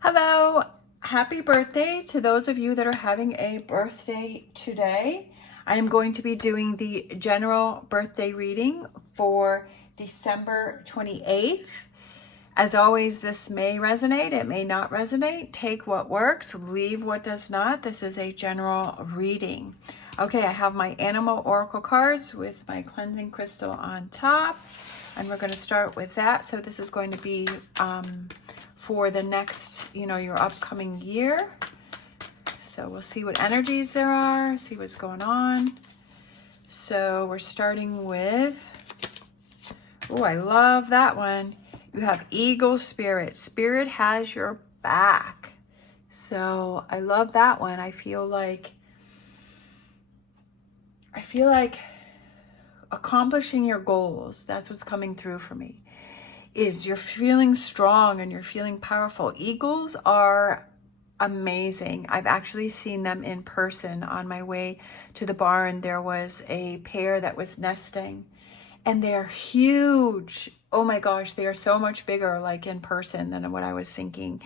Hello, happy birthday to those of you that are having a birthday today. I am going to be doing the general birthday reading for December 28th. As always, this may resonate, it may not resonate. Take what works, leave what does not. This is a general reading. Okay, I have my animal oracle cards with my cleansing crystal on top, and we're going to start with that. So this is going to be for the next, your upcoming year. So we'll see what energies there are, see what's going on. So we're starting with, oh, I love that one. You have Eagle Spirit. Spirit has your back. So I love that one. I feel like accomplishing your goals, that's what's coming through for me, is you're feeling strong and you're feeling powerful. Eagles are amazing. I've actually seen them in person. On my way to the barn, there was a pair that was nesting, and they're huge. Oh my gosh, they are so much bigger like in person than what I was thinking.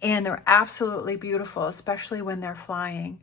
And they're absolutely beautiful, especially when they're flying.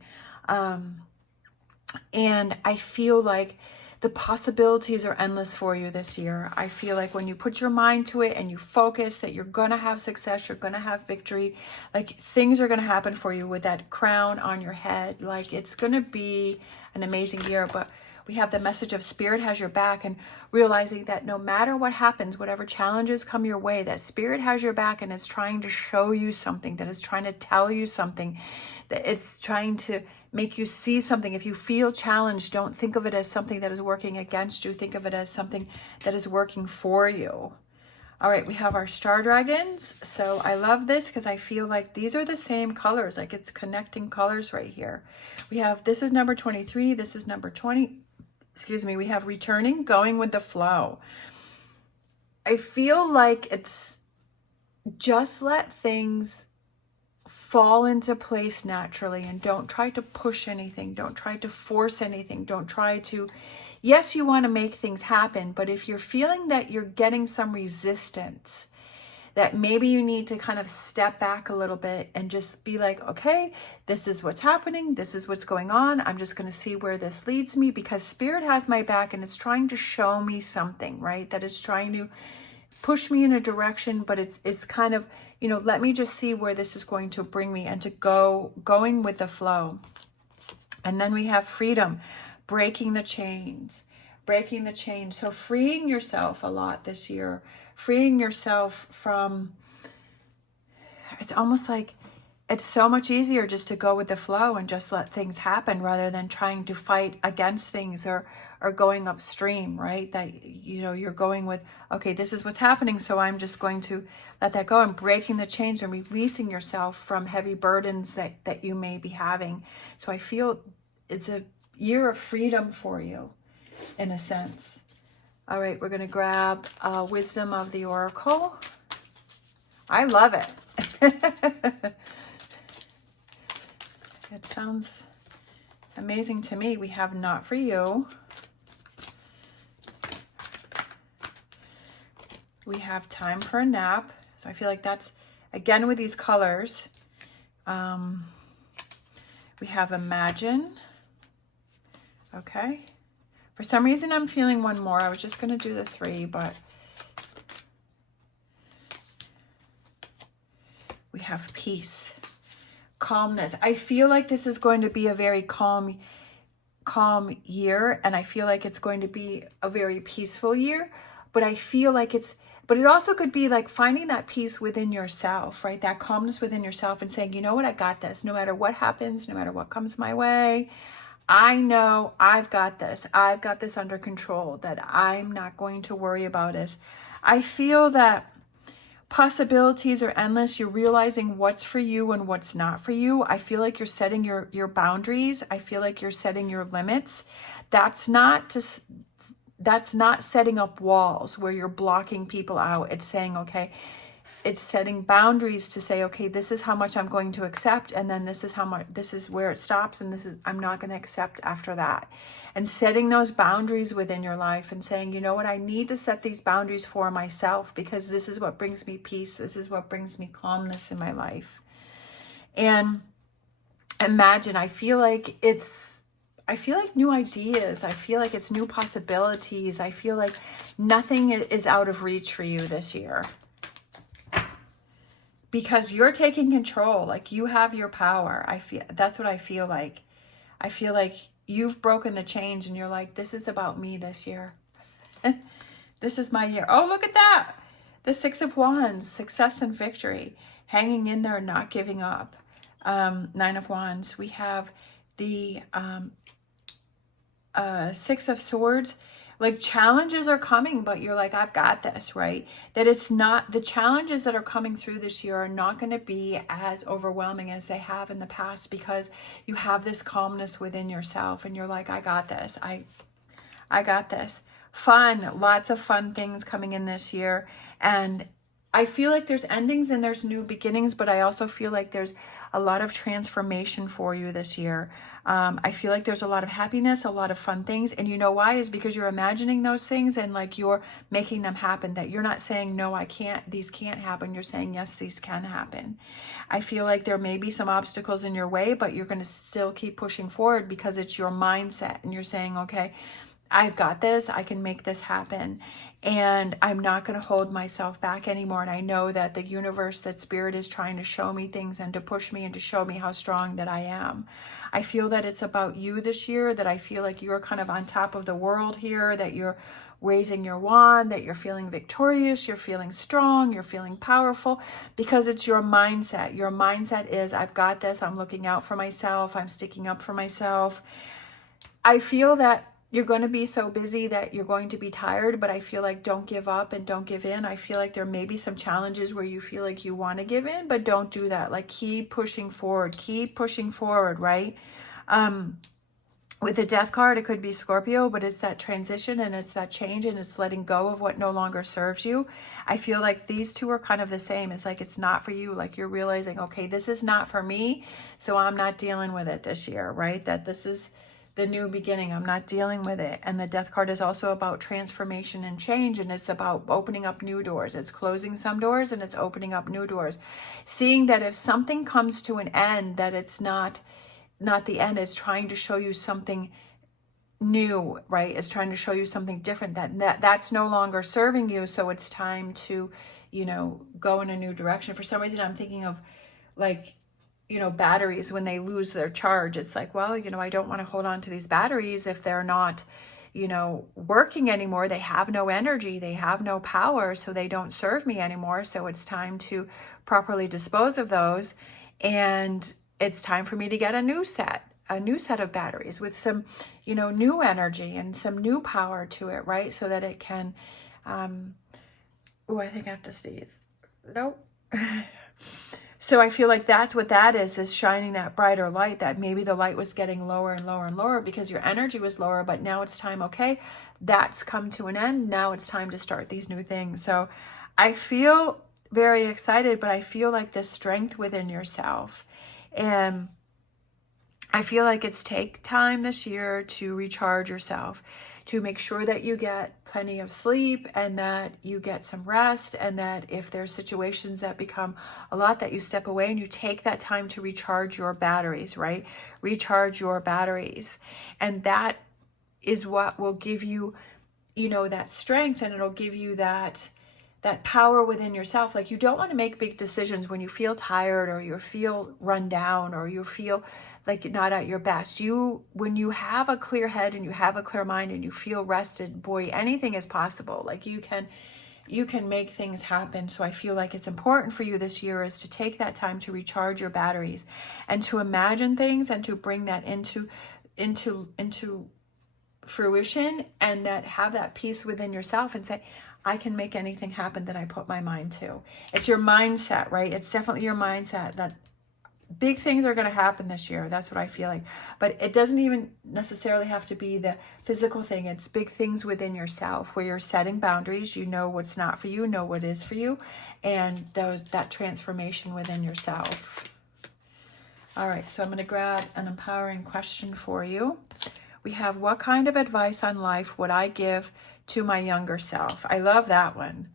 And I feel like the possibilities are endless for you this year. I feel like when you put your mind to it and you focus that you're going to have success, you're going to have victory, like things are going to happen for you with that crown on your head. Like it's going to be an amazing year. But we have the message of Spirit has your back, and realizing that no matter what happens, whatever challenges come your way, that Spirit has your back and it's trying to show you something, that it's trying to tell you something, that it's trying to make you see something. If you feel challenged, don't think of it as something that is working against you. Think of it as something that is working for you. All right, we have our star dragons. So I love this because I feel like these are the same colors, like it's connecting colors right here. We have, this is number 23, this is number 20. Excuse me, we have returning, going with the flow. I feel like it's just let things fall into place naturally, and don't try to push anything. Don't try to force anything. Don't try to, yes, you want to make things happen, but if you're feeling that you're getting some resistance, that maybe you need to kind of step back a little bit and just be like, okay, this is what's happening. This is what's going on. I'm just going to see where this leads me, because Spirit has my back and it's trying to show me something, right? That it's trying to push me in a direction, but it's kind of, let me just see where this is going to bring me, and to going with the flow. And then we have freedom, breaking the chains. So freeing yourself a lot this year, freeing yourself from, it's almost like it's so much easier just to go with the flow and just let things happen, rather than trying to fight against things or going upstream, right? That, you're going with, okay, this is what's happening, so I'm just going to let that go, and breaking the chains and releasing yourself from heavy burdens that you may be having. So I feel it's a year of freedom for you, in a sense. All right, we're going to grab Wisdom of the Oracle. I love it. It sounds amazing to me. We have Not For You. We have Time for a Nap. So I feel like that's, again, with these colors. We have Imagine. Okay. For some reason, I'm feeling one more. I was just going to do the 3, but we have Peace, calmness. I feel like this is going to be a very calm year, and I feel like it's going to be a very peaceful year, but I feel like but it also could be like finding that peace within yourself, right? That calmness within yourself, and saying, you know what, I got this. No matter what happens, no matter what comes my way, I know I've got this. I've got this under control, that I'm not going to worry about it. I feel that possibilities are endless. You're realizing what's for you and what's not for you. I feel like you're setting your boundaries. I feel like you're setting your limits. That's not setting up walls where you're blocking people out. It's saying, okay, it's setting boundaries to say, okay, this is how much I'm going to accept, and then this is how much, this is where it stops, and I'm not going to accept after that. And setting those boundaries within your life and saying, you know what, I need to set these boundaries for myself, because this is what brings me peace. This is what brings me calmness in my life. And imagine, I feel like new ideas. I feel like it's new possibilities. I feel like nothing is out of reach for you this year. Because you're taking control. Like, you have your power. That's what I feel like. I feel like you've broken the chains and you're like, this is about me this year. This is my year. Oh, look at that. The Six of Wands, success and victory. Hanging in there and not giving up. Nine of Wands. We have the Six of Swords. Like, challenges are coming, but you're like, I've got this, right? That it's not, the challenges that are coming through this year are not going to be as overwhelming as they have in the past, because you have this calmness within yourself and you're like, I got this. I got this. Fun, lots of fun things coming in this year. And I feel like there's endings and there's new beginnings, but I also feel like there's a lot of transformation for you this year. I feel like there's a lot of happiness, a lot of fun things. And you know why? Is because you're imagining those things and like you're making them happen. That you're not saying, no, I can't, these can't happen. You're saying, yes, these can happen. I feel like there may be some obstacles in your way, but you're going to still keep pushing forward because it's your mindset. And you're saying, okay, I've got this, I can make this happen. And I'm not going to hold myself back anymore. And I know that the universe, that spirit is trying to show me things and to push me and to show me how strong that I am. I feel that it's about you this year, that I feel like you're kind of on top of the world here, that you're raising your wand, that you're feeling victorious, you're feeling strong, you're feeling powerful, because it's your mindset. Your mindset is, I've got this, I'm looking out for myself, I'm sticking up for myself. I feel that you're going to be so busy that you're going to be tired, but I feel like don't give up and don't give in. I feel like there may be some challenges where you feel like you want to give in, but don't do that. Like, keep pushing forward, right? With the Death card, it could be Scorpio, but it's that transition and it's that change and it's letting go of what no longer serves you. I feel like these two are kind of the same. It's like, it's not for you. Like, you're realizing, okay, this is not for me, so I'm not dealing with it this year, right? That this is the new beginning. I'm not dealing with it. And the Death card is also about transformation and change, and it's about opening up new doors. It's closing some doors and it's opening up new doors. Seeing that if something comes to an end, that it's not the end. It's trying to show you something new, right? It's trying to show you something different, that's no longer serving you. So it's time to, go in a new direction. For some reason, I'm thinking of like, batteries when they lose their charge. It's like, well, I don't want to hold on to these batteries if they're not, working anymore. They have no energy, they have no power, so they don't serve me anymore. So it's time to properly dispose of those. And it's time for me to get a new set of batteries with some, new energy and some new power to it, right? So that it can, I think I have to sneeze. Nope. So I feel like that's what that is shining that brighter light, that maybe the light was getting lower and lower and lower because your energy was lower, but now it's time, okay, that's come to an end. Now it's time to start these new things. So I feel very excited, but I feel like this strength within yourself. And I feel like it's take time this year to recharge yourself, to make sure that you get plenty of sleep and that you get some rest, and that if there's situations that become a lot, that you step away and you take that time to recharge your batteries, right? Recharge your batteries. And that is what will give you, that strength, and it'll give you that power within yourself. Like, you don't want to make big decisions when you feel tired or you feel run down or you feel like you're not at your best. When you have a clear head and you have a clear mind and you feel rested, boy, anything is possible. Like, you can make things happen. So I feel like it's important for you this year is to take that time to recharge your batteries and to imagine things and to bring that into fruition, and that have that peace within yourself and say, I can make anything happen that I put my mind to. It's your mindset, right? It's definitely your mindset that big things are going to happen this year. That's what I feel like. But it doesn't even necessarily have to be the physical thing. It's big things within yourself where you're setting boundaries. You know what's not for you, know what is for you, and that transformation within yourself. All right, so I'm going to grab an empowering question for you. We have, what kind of advice on life would I give to my younger self? I love that one.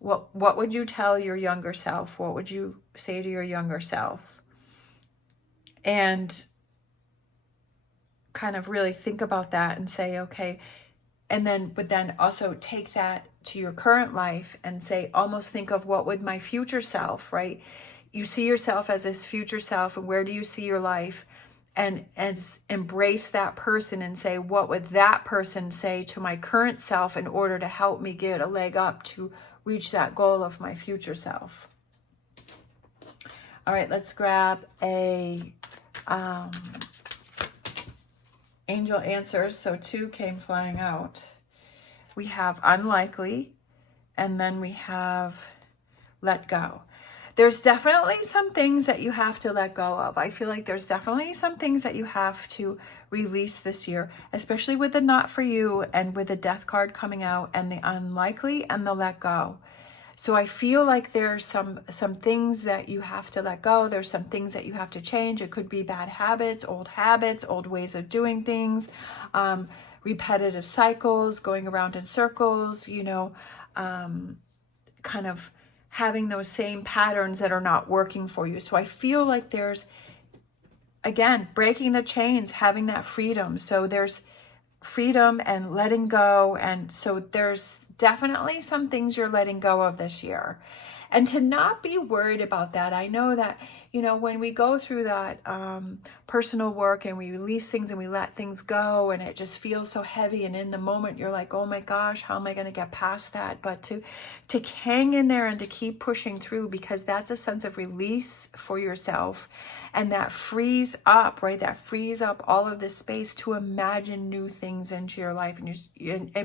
What would you tell your younger self? What would you say to your younger self? and kind of really think about that and say, okay, but then also take that to your current life and say, almost think of what would my future self, right? You see yourself as this future self, and where do you see your life? And embrace that person and say, what would that person say to my current self in order to help me get a leg up to reach that goal of my future self? All right, let's grab a angel answers. So 2 came flying out. We have unlikely, and then we have let go. There's definitely some things that you have to let go of. I feel like there's definitely some things that you have to release this year, especially with the not for you and with the death card coming out and the unlikely and the let go. So I feel like there's some things that you have to let go. There's some things that you have to change. It could be bad habits, old ways of doing things, repetitive cycles, going around in circles, you know, kind of having those same patterns that are not working for you. So I feel like there's, again, breaking the chains, having that freedom. So there's freedom and letting go. And so there's definitely some things you're letting go of this year. And to not be worried about that. I know that, you know, when we go through that personal work and we release things and we let things go, and it just feels so heavy, and in the moment you're like, oh my gosh, how am I going to get past that? But to hang in there and to keep pushing through, because that's a sense of release for yourself, and that frees up, right? That frees up all of this space to imagine new things into your life,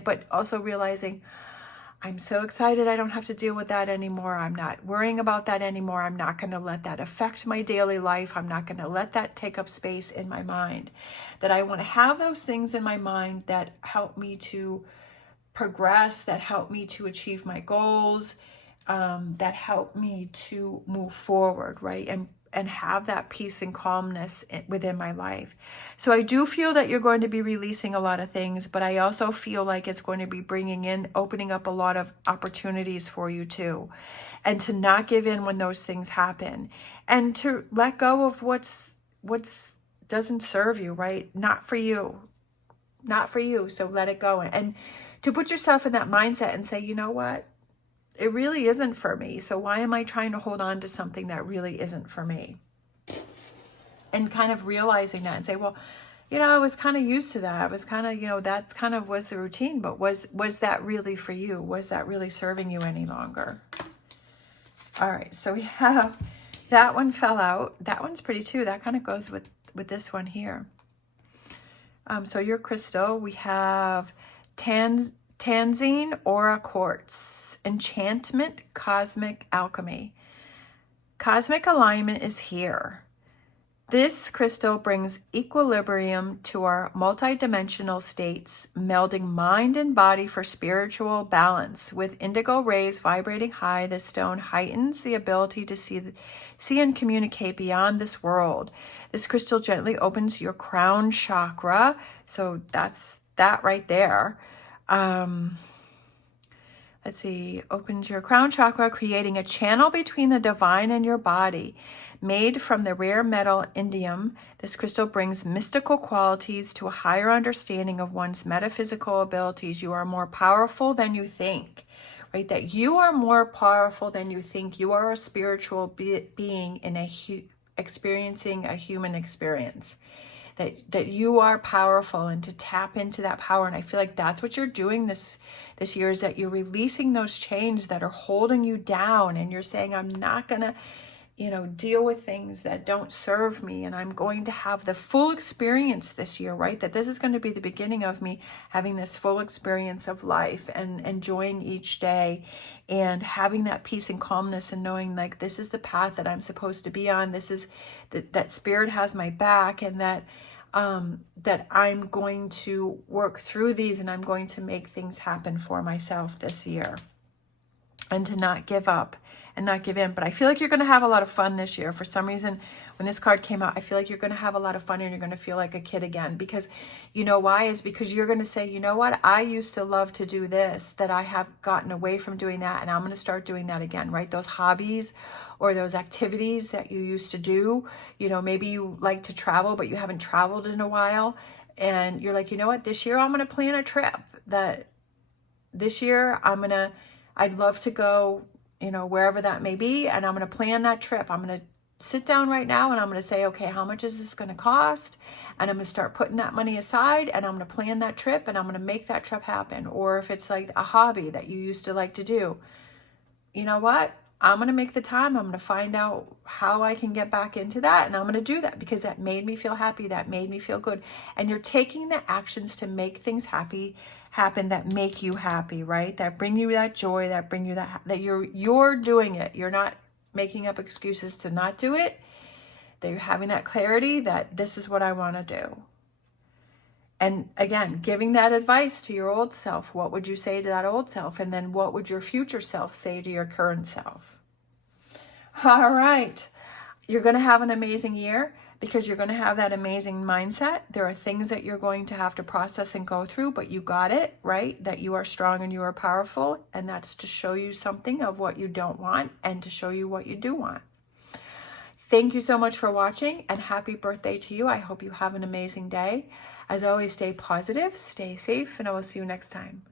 but also realizing, I'm so excited I don't have to deal with that anymore. I'm not worrying about that anymore. I'm not going to let that affect my daily life. I'm not going to let that take up space in my mind. That I want to have those things in my mind that help me to progress, that help me to achieve my goals, that help me to move forward, right? And have that peace and calmness within my life. So I do feel that you're going to be releasing a lot of things, but I also feel like it's going to be opening up a lot of opportunities for you too. And to not give in when those things happen, and to let go of what's doesn't serve you, right? Not for you. So let it go. And to put yourself in that mindset and say, you know what? It really isn't for me. So why am I trying to hold on to something that really isn't for me? And kind of realizing that and say, well, you know, I was kind of used to that. I was kind of, you know, that kind of was the routine, but was that really for you? Was that really serving you any longer? All right. So we have, that one fell out. That one's pretty too. That kind of goes with this one here. So your crystal, we have Tanzine Aura Quartz, Enchantment, Cosmic Alchemy. Cosmic alignment is here. This crystal brings equilibrium to our multidimensional states, melding mind and body for spiritual balance. With indigo rays vibrating high, this stone heightens the ability to see and communicate beyond this world. This crystal gently opens your crown chakra. So that's that right there. Let's see, opens your crown chakra, creating a channel between the divine and your body. Made from the rare metal indium, this crystal brings mystical qualities to a higher understanding of one's metaphysical abilities. You are more powerful than you think, right? That you are more powerful than you think. You are a spiritual being in experiencing a human experience. That you are powerful, and to tap into that power. And I feel like that's what you're doing this year, is that you're releasing those chains that are holding you down, and you're saying, I'm not gonna, you know, deal with things that don't serve me, and I'm going to have the full experience this year, right? That this is going to be the beginning of me having this full experience of life and enjoying each day and having that peace and calmness, and knowing like this is the path that I'm supposed to be on. This is that spirit has my back, and that that I'm going to work through these, and I'm going to make things happen for myself this year, and to not give up and not give in. But I feel like you're going to have a lot of fun this year. For some reason, when this card came out, I feel like you're going to have a lot of fun, and you're going to feel like a kid again. Because you know why? Is because you're going to say, you know what? I used to love to do this, that I have gotten away from doing that, and I'm going to start doing that again, right? Those hobbies or those activities that you used to do. You know, maybe you like to travel, but you haven't traveled in a while. And you're like, you know what, this year I'm going to plan a trip that this year I'd love to go, you know, wherever that may be. And I'm going to plan that trip. I'm going to sit down right now and I'm going to say, okay, how much is this going to cost? And I'm going to start putting that money aside and I'm going to plan that trip and I'm going to make that trip happen. Or if it's like a hobby that you used to like to do, you know what? I'm going to make the time. I'm going to find out how I can get back into that. And I'm going to do that because that made me feel happy. That made me feel good. And you're taking the actions to make things happen that make you happy, right? That bring you that joy, that bring you that you're doing it. You're not making up excuses to not do it. That you're having that clarity that this is what I want to do. And again, giving that advice to your old self. What would you say to that old self? And then what would your future self say to your current self? All right. You're going to have an amazing year because you're going to have that amazing mindset. There are things that you're going to have to process and go through, but you got it, right? That you are strong and you are powerful. And that's to show you something of what you don't want and to show you what you do want. Thank you so much for watching and happy birthday to you. I hope you have an amazing day. As always, stay positive, stay safe, and I will see you next time.